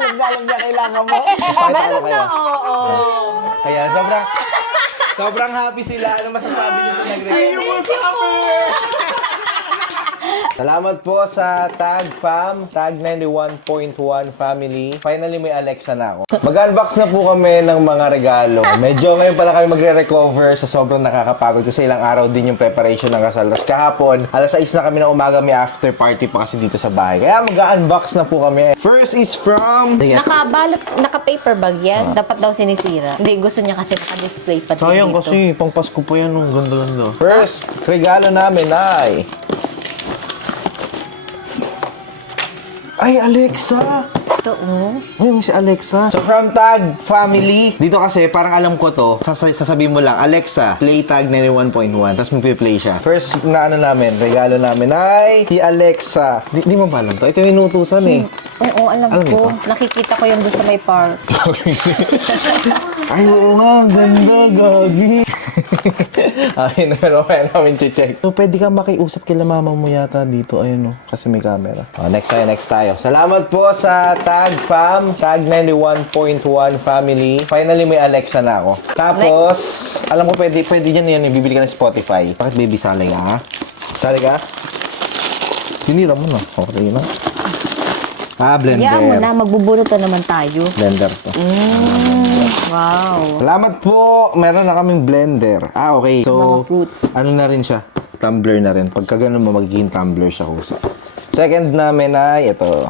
Alam niya kailangan mo. Meron na, oo. Kaya sobrang happy sila. Ano masasabi niyo sa nagre-review? Salamat po sa Tag Fam, Tag 91.1 family. Finally, may Alexa na ako. Mag-unbox na po kami ng mga regalo. Medyo ngayon pala kami magre-recover sa sobrang nakakapagod kasi ilang araw din yung preparation ng kasal. Tapos kahapon, alas 6 na kami ng umaga, may after party pa kasi dito sa bahay. Kaya mag-unbox na po kami. First is from... Nakabalot, naka-paper bag yan. Dapat daw sinisira. Hindi, gusto niya kasi naka-display pa Sayang dito. kasi, pang Pasko pa yan. Ang ganda-ganda. First, regalo namin ay... Ay, Alexa! Ito, oh. Ay, may si Alexa. So, from Tag Family, dito kasi, parang alam ko to, sasabihin mo lang, Alexa, play Tag 91.1, tapos magpe-play siya. First na ano namin, regalo namin ay si Alexa. Di mo ba alam to? Ito yung inutusan eh. Oo, alam Alam ko. mo Nakikita ko yung doon sa may park. Ay, oo nga, ganda, gagi. Ay, naman namin check. So, pwede ka makiusap kila mama mo yata dito. Ayun, no? Kasi may camera. Next tayo. Salamat po sa Tag Fam, Tag 91.1 family. Finally, may Alexa na ako. Tapos, alam ko pwede dyan yan. Bibili ka ng Spotify. Bakit baby, sali ka, ha? Sali ka? Sinira mo na. Okay na. Blender. Hayaan mo na, magbubulot na naman tayo. Blender to. Wow. Salamat po! Meron na kaming blender. Okay. So, Mga fruits. ano na rin siya? Tumbler na rin. Pagka ganun mo, magiging tumbler siya kusa. Second namin ay ito.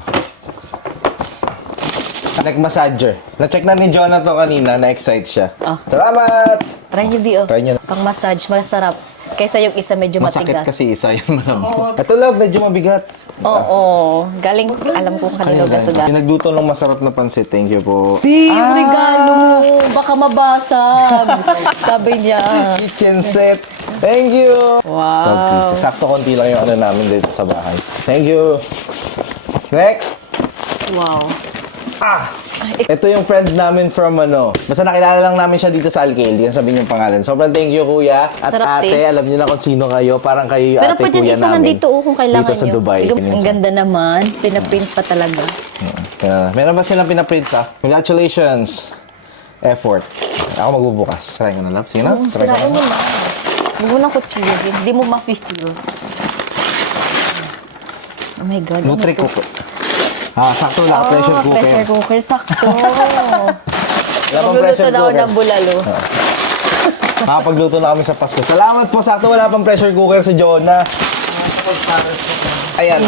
Neck massager. Na-check na ni Jonah to kanina. Na-excite siya. Ah. Salamat! Try niyo, Bio. Try niyo. Pang massage, masarap. Kaysa yung isa medyo Masakit matigas. kasi isa. Yun mo lang. Ito love, medyo mabigat. Oo. Galing, alam ko kanino gato dahil. Pinagluto ng masarap na pansit. Thank you po. Yung regalo mo, baka mabasag. Sabi niya. Kitchen set. Thank you! Wow. Sakto konti lang yung ano namin dito sa bahay. Thank you! Next! Wow. Ito yung friend namin from ano. Basta nakilala lang namin siya dito sa Alcail. Di kan sabihin yung pangalan. Sobrang thank you, kuya. At Sarap, ate, alam niyo na kung sino kayo. Parang kayo yung Pero ate, pa dyan kuya isa namin. nandito kung kailangan Dito sa nyo. Dubai. Ang ganda naman. Pinaprint pa talaga. Meron ba silang pinaprint ha? Congratulations! Effort. Ako magbubukas. Try ko na lang. Sige na. Try ko Sirain na. mo na. Hindi mo na kutsilo. Hindi mo ma-feel. Oh my God. Nutri ko po. Sakto lang. Pressure cooker. Pressure cooker. Sakto. Wala pang Nagluluto pressure daw cooker. ng bulalo. Makapagluto na kami sa Pasko. Salamat po. Sakto wala pang pressure cooker si Jonah. Ayan.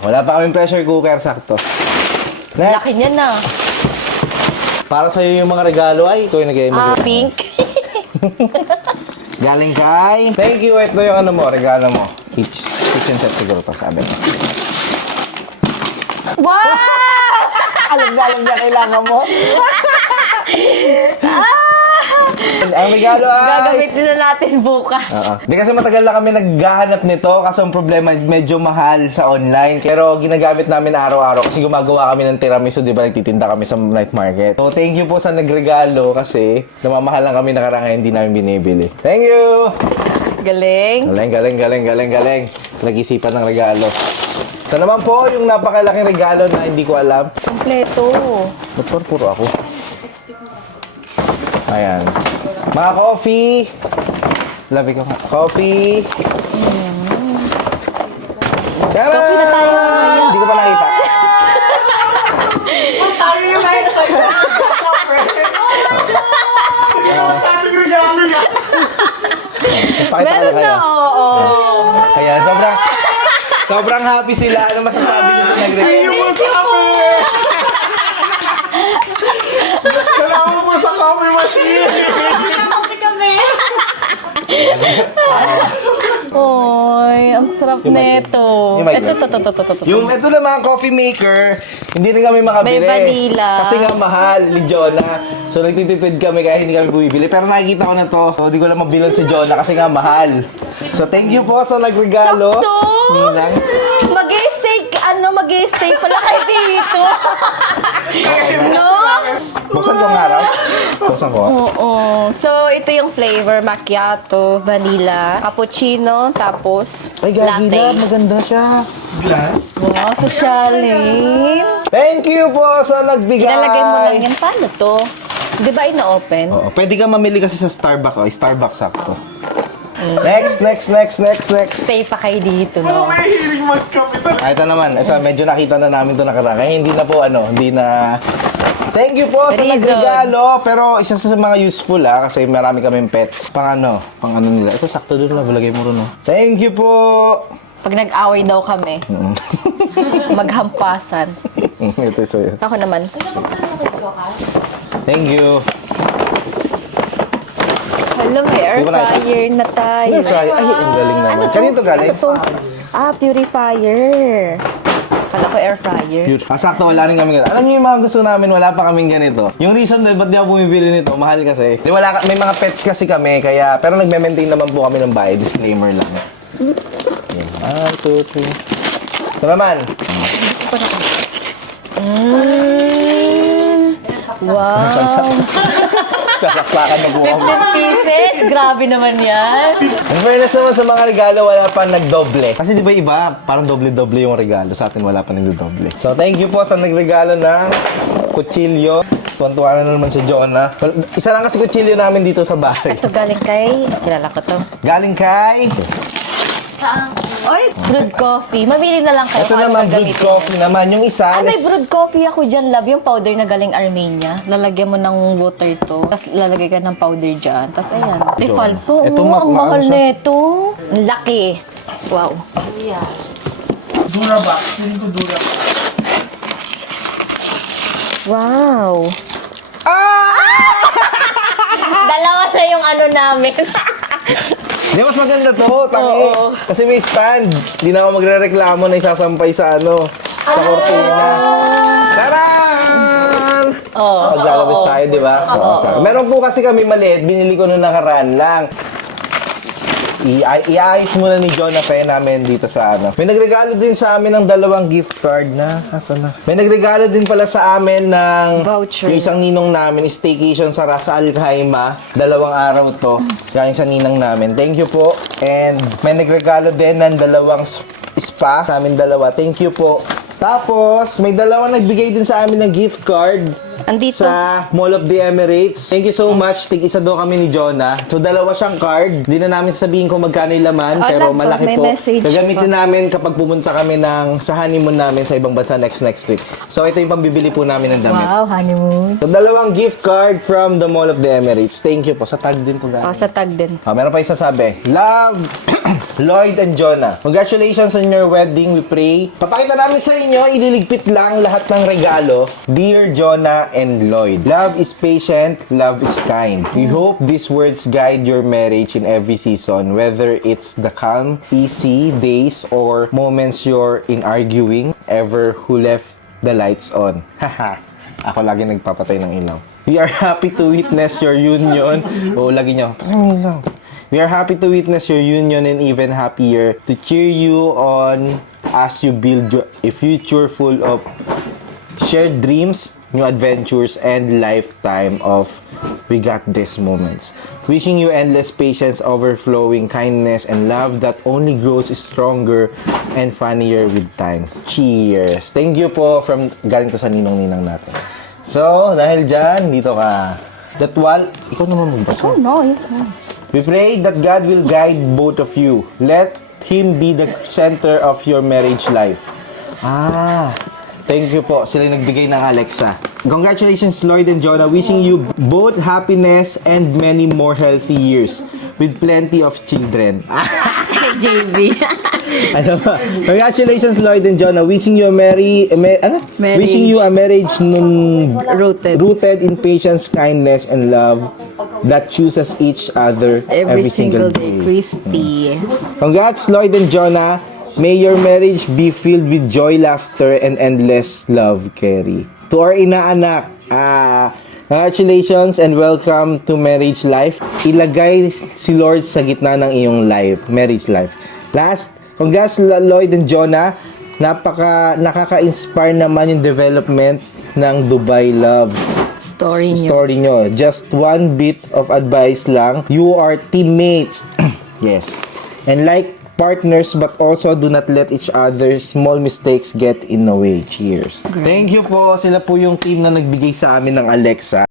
Wala pa kaming pressure cooker. Sakto. Laki Next. niya na. Para sa'yo yung mga regalo ay ito yung Pink. Galing kay. Thank you. Ito yung ano mo, regalo mo. Kitchen set siguro to, sabi mo. Wow! Alam niya kailangan mo. Ang regalo ay... Gagamitin na natin bukas. Di kasi matagal na kami naghahanap nito kasi ang problema medyo mahal sa online. Pero ginagamit namin araw-araw kasi gumagawa kami ng tiramisu, di ba? Nagtitinda kami sa night market. So thank you po sa nagregalo kasi namamahal lang kami nakarangay, hindi namin binibili. Thank you! Galing. Galing. Nag-isipan ng regalo. Ito naman po yung napakalaking regalo na hindi ko alam. Kompleto. Ba't parang puro ako? Ayan. Mga coffee! Love ko nga. Coffee! Tara! Coffee na tayo mamaya. Hindi ko pa nakita. Tayo yung life sa'yo. Sabi ko regalo niya. Pakita ko Meron kayo. na, oo. Kaya sobrang happy sila. Ano masasabi niyo sa nagre-review? Ayun mo sabi. Salamat po sa coffee machine. Oy, ang sarap nito. Yung mic Ito. Yung ito na mga coffee maker, hindi rin kami makabili. May vanilla. Kasi nga mahal ni Jonah. So nagtitipid kami kaya hindi kami bumibili. Pero nakikita ko na to. So hindi ko lang mabilan si Jonah kasi nga mahal. So thank you po sa nagregalo. Sakto! Ninang. Mag-stay pala kayo dito. No? Buksan ko nga raw. Buksan ko. Oo. So, ito yung flavor. Macchiato, vanilla, cappuccino, tapos Ay, gagi latte. na. Maganda siya. Wow, socialin. Thank you po sa nagbigay. Ilalagay mo lang yan. Paano to? Di ba ina-open? Oo, pwede ka mamili kasi sa Starbucks. Oh, Starbucks sakto. Next. Stay pa kayo dito, Oh, no? may hiling magkape talaga. Ito naman. Ito, medyo nakita na namin ito nakaraan. Kaya hindi na po hindi na... Thank you po sa Reason. nagregalo. Pero isa sa mga useful kasi marami kaming pets. Pang ano nila. Ito sakto doon lang. Balagay mo rin. Thank you po. Pag nag-away daw kami, maghampasan. Ito sa'yo. Ako naman. Thank you. Hello, may air Di ko nakita. fryer na tayo. Ay, ang galing naman. Kanito galing? Ano to? Purifier. Kala ko air fryer. Sakto, wala rin kami ganito. Alam niyo yung mga gusto namin, wala pa kaming ganito. Yung reason din, ba't di ako bumibili nito? Mahal kasi. Di, may mga pets kasi kami, kaya, pero nagme-maintain naman po kami ng bahay. Disclaimer lang. Yan. 1, 2, 3. Ito naman. Wow. Sasaksakan na buwan. 15 pieces? Grabe naman yan. In fairness naman sa mga regalo, wala pa nagdoble. Kasi di ba iba, parang doble-doble yung regalo. Sa atin wala pa nagdoble. So thank you po sa nagregalo ng kutsilyo. Tuwan-tuwa na naman si Jonah. Isa lang kasi kutsilyo namin dito sa bahay. Ito galing kay... Kilala ko to. Galing kay... Oy, brewed coffee. Mabili na lang kayo Ito kung ano naman, brewed gagamitin. coffee naman. Yung isa, May brewed coffee ako dyan, love. Yung powder na galing Armenia. Lalagyan mo ng water to. Tapos lalagay ka ng powder dyan. Tapos ayan. Refal po. Ito, Oo, ang mahal siya. nito. Ang laki. Wow. Durabox. Feeling ko Durabox. Wow. Dalawa na yung ano namin. di mas maganda to, tangi. Oo. Kasi may stand. Di na ako magre-reklamo na isasampay sa sa kortina. Taran! Oo. Maglalabas tayo, di ba? Oo. Meron po kasi kami maliit, binili ko nung nakaraan lang. Iayos muna ni Jonah namin dito sa May nagregalo din sa amin ng 2 gift card na. Asan na? May nagregalo din pala sa amin ng Voucher. yung isang ninong namin, staycation sa Ras Al Khaimah. 2 araw to. Galing sa ninang namin. Thank you po. And may nagregalo din ng 2 spa. Namin 2. Thank you po. Tapos, may 2 nagbigay din sa amin ng gift card. Andito. Sa Mall of the Emirates. Thank you so much. Tig-isa daw kami ni Jonah. So, 2 siyang card. Di na namin sasabihin kung magkano yung laman, pero love, malaki may po. message Gagamitin namin kapag pumunta kami sa honeymoon namin sa ibang bansa next week. So, ito yung pambibili po namin ng damit. Wow, honeymoon. So, 2 gift card from the Mall of the Emirates. Thank you po. Sa tag din po Oh, galing. sa tag din. Meron pa isasabi. Love, Lloyd and Jonah. Congratulations on your wedding. We pray. Papakita namin sa inyo, ililigpit lang lahat ng regalo. Dear Jonah and Lloyd, love is patient, love is kind. We hope these words guide your marriage in every season, whether it's the calm, easy days or moments you're in arguing, ever who left the lights on. Haha. Ako lagi nagpapatay ng ilaw. We are happy to witness your union. Oo, lagi nyo. We are happy to witness your union and even happier to cheer you on as you build a future full of shared dreams, new adventures, and lifetime of we got this moments. Wishing you endless patience, overflowing kindness, and love that only grows stronger and funnier with time. Cheers! Thank you po from galing to sa ninong-ninang natin. So, dahil dyan, dito ka. Datwal, ikaw naman magbasa. Oh, no. We pray that God will guide both of you. Let Him be the center of your marriage life. Thank you po. Sila yung nagbigay ng Alexa. Congratulations, Lloyd and Jonah. Wishing you both happiness and many more healthy years with plenty of children. JB. Ano ba? Congratulations, Lloyd and Jonah. Wishing you a Marriage. Wishing you a marriage Rooted. in patience, kindness, and love that chooses each other Every single day. Christy. Congrats, Lloyd and Jonah. May your marriage be filled with joy, laughter, and endless love, Kerry. To our inaanak, congratulations and welcome to marriage life. Ilagay si Lord sa gitna ng iyong marriage life. Last, congrats Lloyd and Jonah. Nakaka-inspire naman yung development ng Dubai Love story nyo. Just one bit of advice lang. You are teammates. Yes. And like partners but also do not let each other's small mistakes get in the way. Cheers. Thank you po. Sila po yung team na nagbigay sa amin ng Alexa.